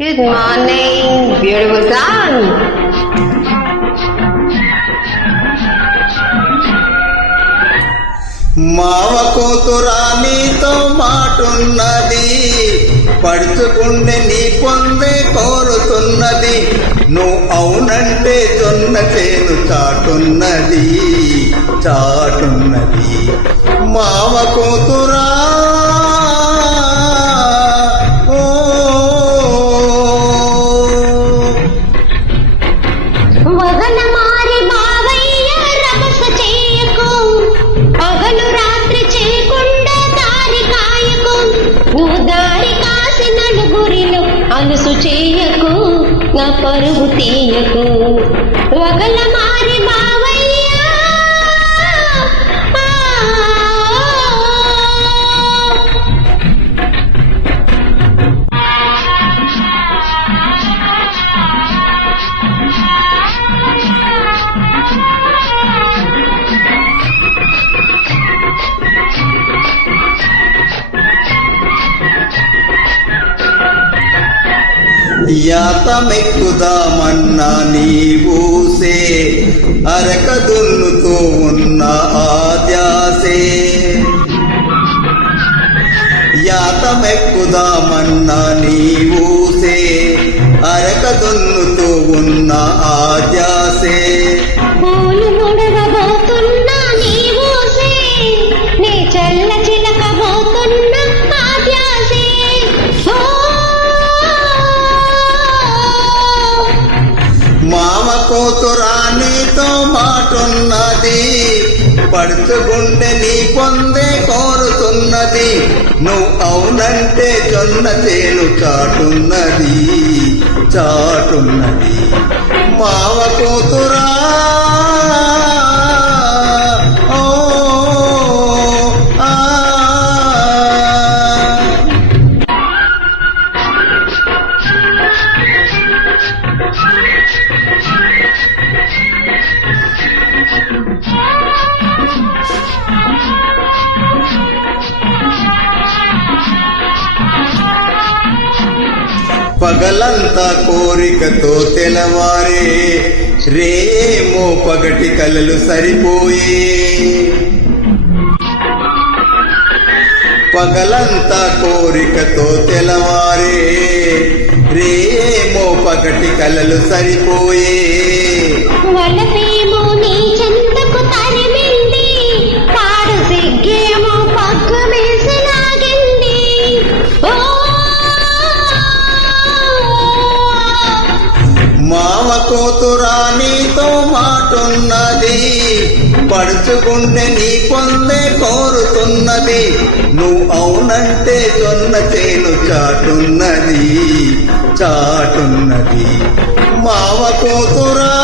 Good morning, beautiful sun. మావ కూతురా నీతో మాటున్నది, పడుచుకుండే నీ పొందే కోరుతున్నది. నువ్వు అవునంటే జొన్న చేను చాటున్నది చాటున్నది. మావ కూతురా అలుసు చేయకు, నా పరుగు తీయకు, వగల మారి బావయ్యా. యాతమెక్కుదామన్నా నీవూసే, అరక దున్నుతూ ఉన్న ఆద్యాసే. యాతమెక్కుదామన్నా నీవూసే, అరక దున్నుతూ ఉన్న ఆద్యాసే. చల్ల చిలకబోతున్న ఆద్యాసే. మామ కూతురా నీతో మాటున్నది, పడుచుకుంటే నీ పొందే కోరుతున్నది. నువ్వు అవునంటే జొన్న చేను చాటున్నది చాటున్నది. మావ కూతురా పగలంతా కోరికతో తెలవారే, రేమో పగటి కలలు సరిపోయే. పగలంతా కోరికతో తెలవారే, రేమో పగటి కలలు సరిపోయే. వలపేమో నీ చెంతకు తరిమింది, పాడు సిగ్గేమో పగ్గు మేసలాగింది. మామ కూతురా నీతో మాటున్నది, పడుచుకుంటే నీ పొందే కోరుతున్నది. నువ్వు అవునంటే జొన్న చేను చాటున్నది చాటున్నది. మావ కూతురా